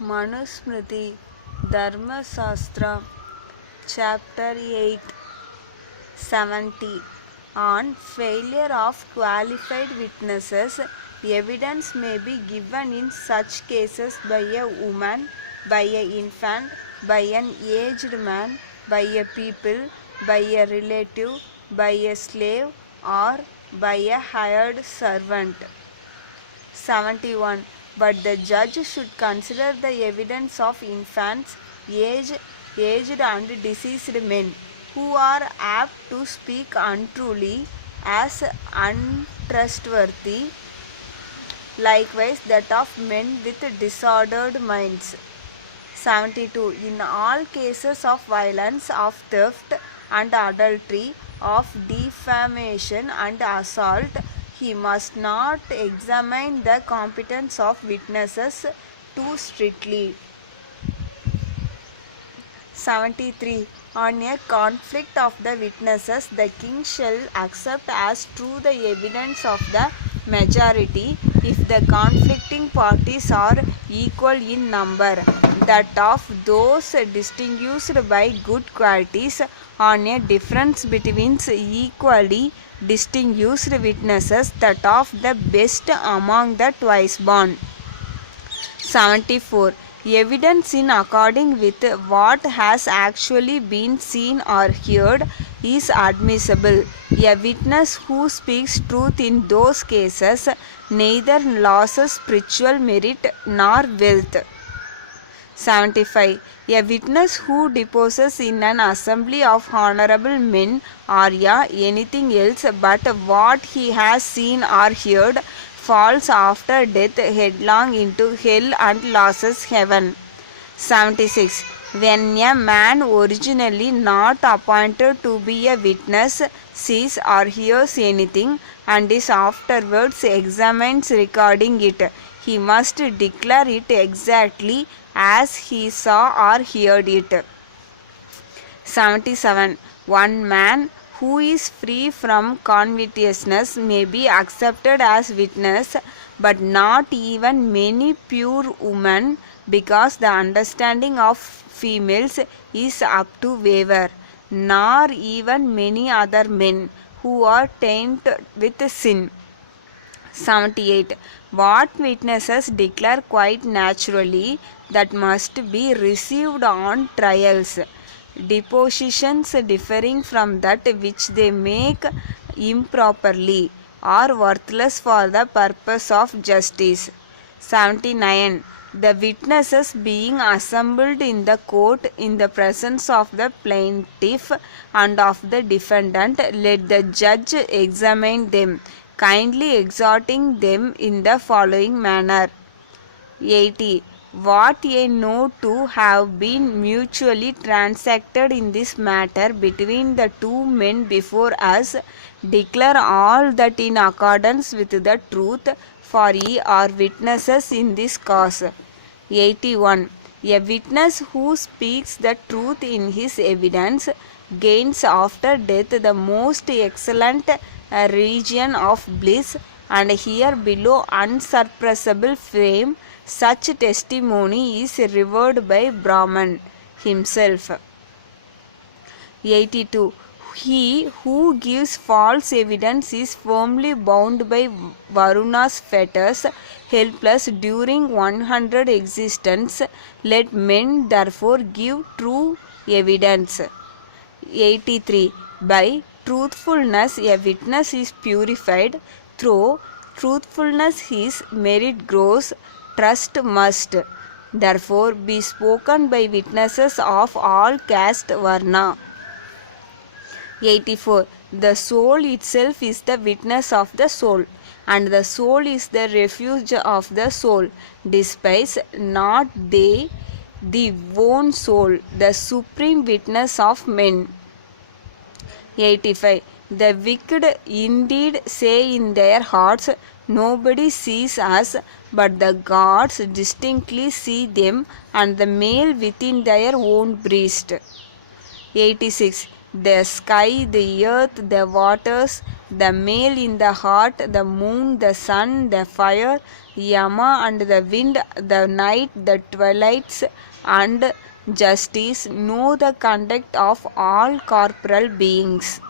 Manusmriti Dharmasastra Chapter 8 70 On failure of qualified witnesses, evidence may be given in such cases by a woman, by an infant, by an aged man, by a people, by a relative, by a slave, or by a hired servant. 71. But the judge should consider the evidence of infants, aged and deceased men, who are apt to speak untruly, as untrustworthy, likewise that of men with disordered minds. 72. In all cases of violence, of theft and adultery, of defamation and assault, he must not examine the competence of witnesses too strictly. 73. On a conflict of the witnesses, the king shall accept as true the evidence of the majority, if the conflicting parties are equal in number, that of those distinguished by good qualities. On a difference between equally distinguished witnesses, that of the best among the twice born. 74. Evidence in according with what has actually been seen or heard is admissible. A witness who speaks truth in those cases neither loses spiritual merit nor wealth. 75. A witness who deposes in an assembly of honorable men or anything else but what he has seen or heard falls after death headlong into hell and loses heaven. 76. When a man originally not appointed to be a witness sees or hears anything and is afterwards examined regarding it, he must declare it exactly as he saw or heard it. 77. One man who is free from covetousness may be accepted as witness, but not even many pure women, because the understanding of females is apt to waver, nor even many other men who are tainted with sin. 78. What witnesses declare quite naturally, that must be received on trials. Depositions differing from that which they make improperly are worthless for the purpose of justice. 79. The witnesses being assembled in the court in the presence of the plaintiff and of the defendant, let the judge examine them, kindly exhorting them in the following manner. 80. What ye know to have been mutually transacted in this matter between the two men before us, declare all that in accordance with the truth, for ye are witnesses in this cause. 81. A witness who speaks the truth in his evidence gains after death the most excellent region of bliss, and here below unsurpassable fame. Such testimony is revered by Brahman himself. 82. He who gives false evidence is firmly bound by Varuna's fetters, helpless during 100 existence. Let men therefore give true evidence. 83. By truthfulness a witness is purified. Through truthfulness his merit grows. Trust must therefore be spoken by witnesses of all caste varna. 84. The soul itself is the witness of the soul, and the soul is the refuge of the soul. Despise not they the own soul, the supreme witness of men. 85. The wicked indeed say in their hearts, nobody sees us, but the gods distinctly see them, and the male within their own breast. 86. the sky, the earth, the waters, the male in the heart, the moon, the sun, the fire, Yama and the wind, the night, the twilights, and justice know the conduct of all corporal beings.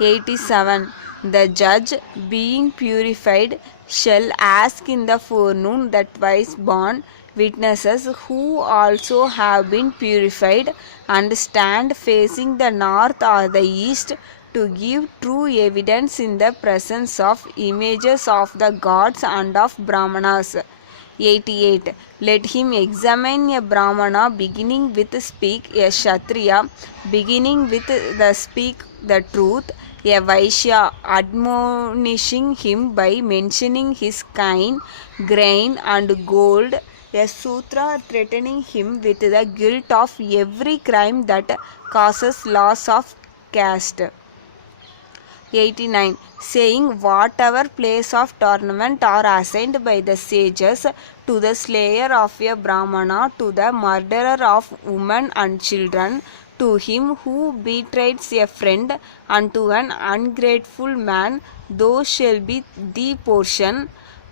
87. The judge, being purified, shall ask in the forenoon the twice born witnesses who also have been purified and stand facing the north or the east to give true evidence in the presence of images of the gods and of Brahmanas. 88. Let him examine a Brahmana beginning with speak, a Kshatriya beginning with the speak the truth, a Vaishya admonishing him by mentioning his kine, grain, and gold, a Sutra threatening him with the guilt of every crime that causes loss of caste. 89. Saying whatever place of tournament are assigned by the sages to the slayer of a Brahmana, to the murderer of women and children, to him who betrays a friend, and to an ungrateful man, those shall be the portion,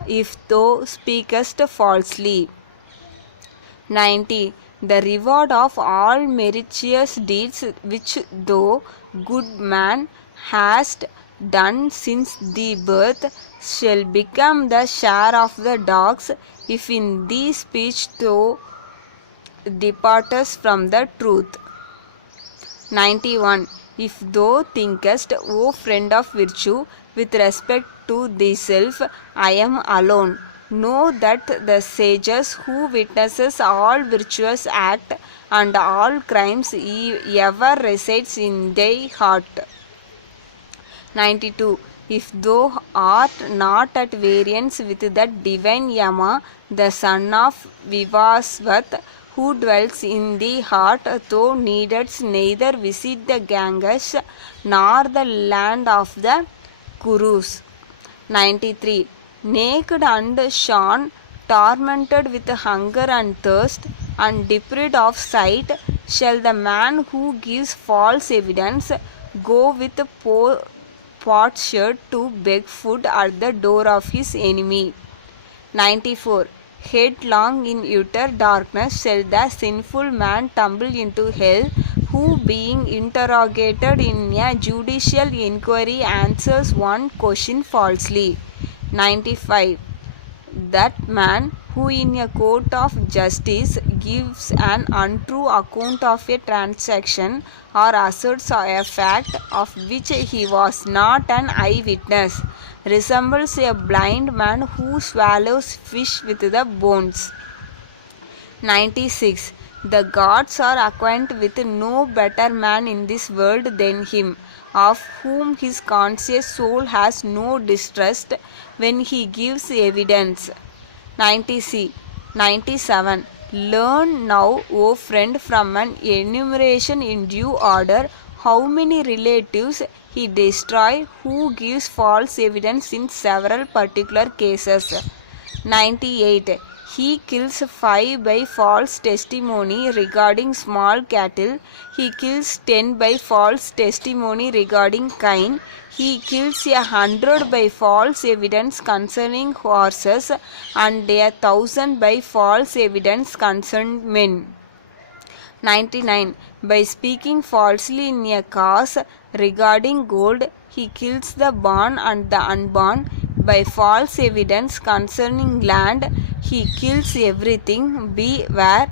if thou speakest falsely. 90. The reward of all meritorious deeds which thou, good man, hast done since thy birth shall become the share of the dogs, if in thy speech thou departest from the truth. 91. If thou thinkest, O friend of virtue, with respect to thyself, I am alone, know that the sages who witnesses all virtuous act and all crimes ever resides in thy heart. 92. If thou art not at variance with that divine Yama, the son of Vivasvat, who dwells in the heart, thou needest neither visit the Ganges nor the land of the Kurus. 93. Naked and shorn, tormented with hunger and thirst, and deprived of sight, shall the man who gives false evidence go with potsherd to beg food at the door of his enemy. 94. Headlong in utter darkness shall the sinful man tumble into hell, who being interrogated in a judicial inquiry answers one question falsely. 95. That man who in a court of justice gives an untrue account of a transaction or asserts a fact of which he was not an eyewitness resembles a blind man who swallows fish with the bones. 96. The gods are acquainted with no better man in this world than him, of whom his conscious soul has no distrust when he gives evidence. 97. Learn now, O friend, from an enumeration in due order, how many relatives he destroys who gives false evidence in several particular cases. 98. He kills 5 by false testimony regarding small cattle. He kills 10 by false testimony regarding kine. He kills 100 by false evidence concerning horses, and 1,000 by false evidence concerning men. 99. By speaking falsely in a cause regarding gold, he kills the born and the unborn. By false evidence concerning land, he kills everything. Beware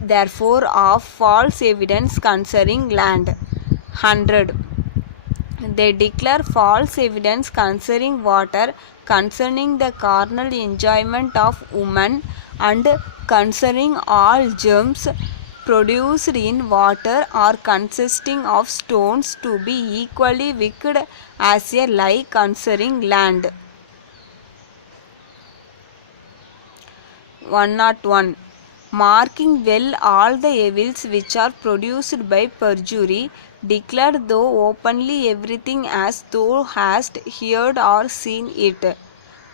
therefore of false evidence concerning land. 100. They declare false evidence concerning water, concerning the carnal enjoyment of woman, and concerning all germs produced in water or consisting of stones, to be equally wicked as a lie concerning land. 101. Marking well all the evils which are produced by perjury, declare thou openly everything as thou hast heard or seen it.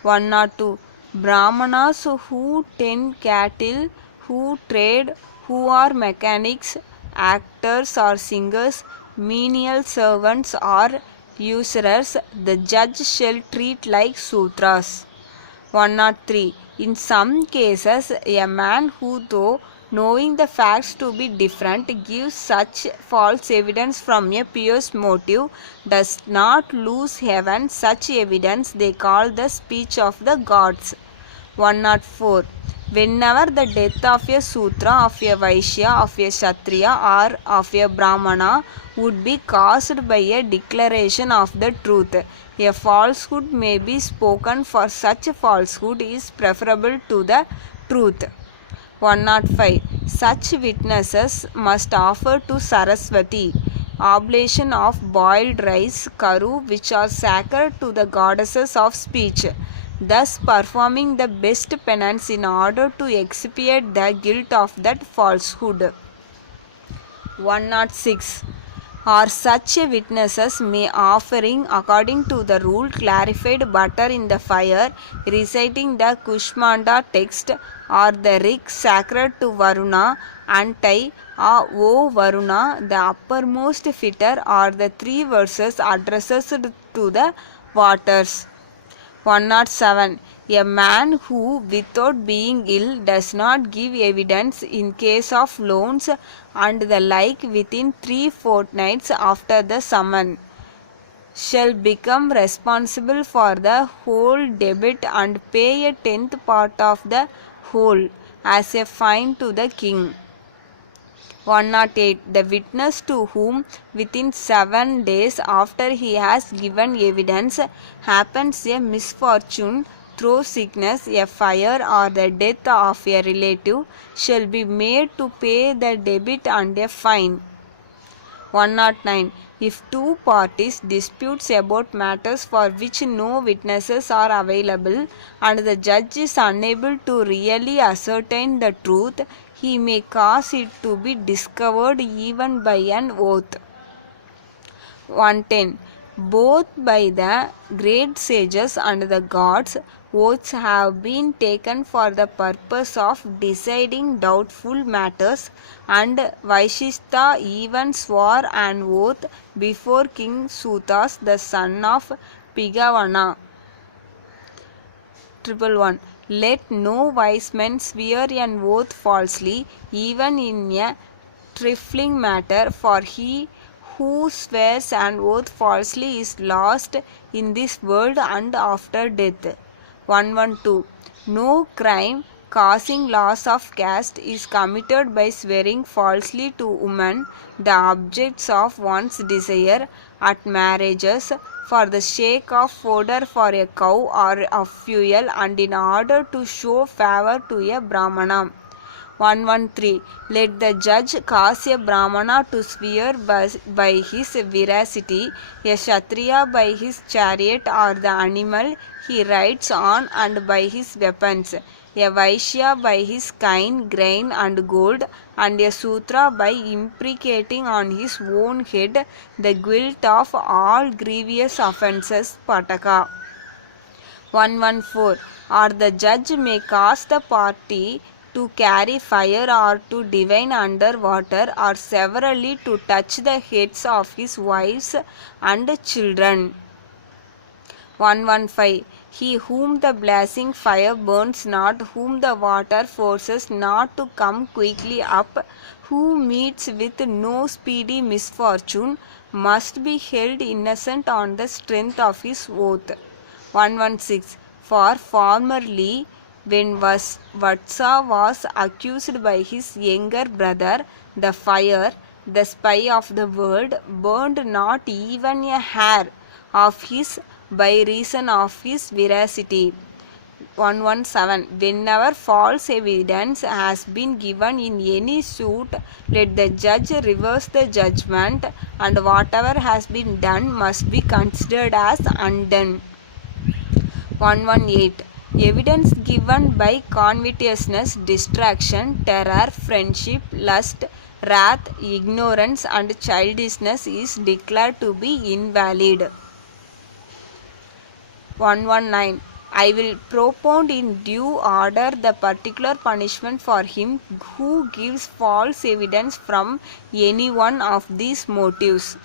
102. Brahmanas who tend cattle, who trade, who are mechanics, actors or singers, menial servants or usurers, the judge shall treat like Sudras. 103. In some cases, a man who, though knowing the facts to be different, gives such false evidence from a pious motive, does not lose heaven. Such evidence they call the speech of the gods. 104. Whenever the death of a Sutra, of a Vaishya, of a Kshatriya or of a Brahmana would be caused by a declaration of the truth, a falsehood may be spoken, for such falsehood is preferable to the truth. 105. Such witnesses must offer to Saraswati oblation of boiled rice, karu, which are sacred to the goddesses of speech, thus performing the best penance in order to expiate the guilt of that falsehood. 106. Or such witnesses may offering according to the rule clarified butter in the fire, reciting the Kushmanda text or the Rig sacred to Varuna, anti O Varuna, the uppermost fitter, or the 3 verses addressed to the waters. 107. A man who, without being ill, does not give evidence in case of loans and the like within 3 fortnights after the summon, shall become responsible for the whole debit and pay a 10th part of the whole as a fine to the king. 108. The witness to whom within 7 days after he has given evidence happens a misfortune through sickness, a fire, or the death of a relative shall be made to pay the debit and a fine. 109. If 2 parties disputes about matters for which no witnesses are available and the judge is unable to really ascertain the truth, he may cause it to be discovered even by an oath. 110. Both by the great sages and the gods, oaths have been taken for the purpose of deciding doubtful matters, and Vaishistha even swore an oath before King Sutas, the son of Pigavana. 111. Let no wise man swear an oath falsely, even in a trifling matter, for he who swears an oath falsely is lost in this world and after death. 112. No crime causing loss of caste is committed by swearing falsely to women, the objects of one's desire, at marriages, for the sake of fodder for a cow or of fuel, and in order to show favor to a Brahmana. 113. Let the judge cause a Brahmana to swear by his veracity, a Kshatriya by his chariot or the animal he rides on and by his weapons, a Vaishya by his kine, grain and gold, and a Sutra by imprecating on his own head the guilt of all grievous offences. Pataka. 114. Or the judge may cause the party to carry fire or to divine under water, or severally to touch the heads of his wives and children. 115. He whom the blazing fire burns not, whom the water forces not to come quickly up, who meets with no speedy misfortune, must be held innocent on the strength of his oath. 116. For formerly, when Vatsa was accused by his younger brother, the fire, the spy of the world, burned not even a hair of his by reason of his veracity. 117. Whenever false evidence has been given in any suit, let the judge reverse the judgment, and whatever has been done must be considered as undone. 118. Evidence given by covetousness, distraction, terror, friendship, lust, wrath, ignorance, and childishness is declared to be invalid. 119. I will propound in due order the particular punishment for him who gives false evidence from any one of these motives.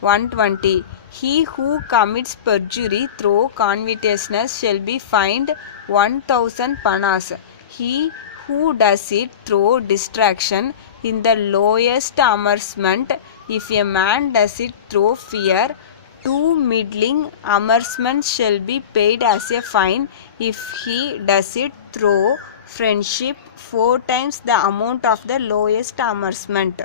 120. He who commits perjury through covetousness shall be fined 1000 panas. He who does it through distraction in the lowest amercement. If a man does it through fear, 2 middling amercements shall be paid as a fine. If he does it through friendship, 4 times the amount of the lowest amercement.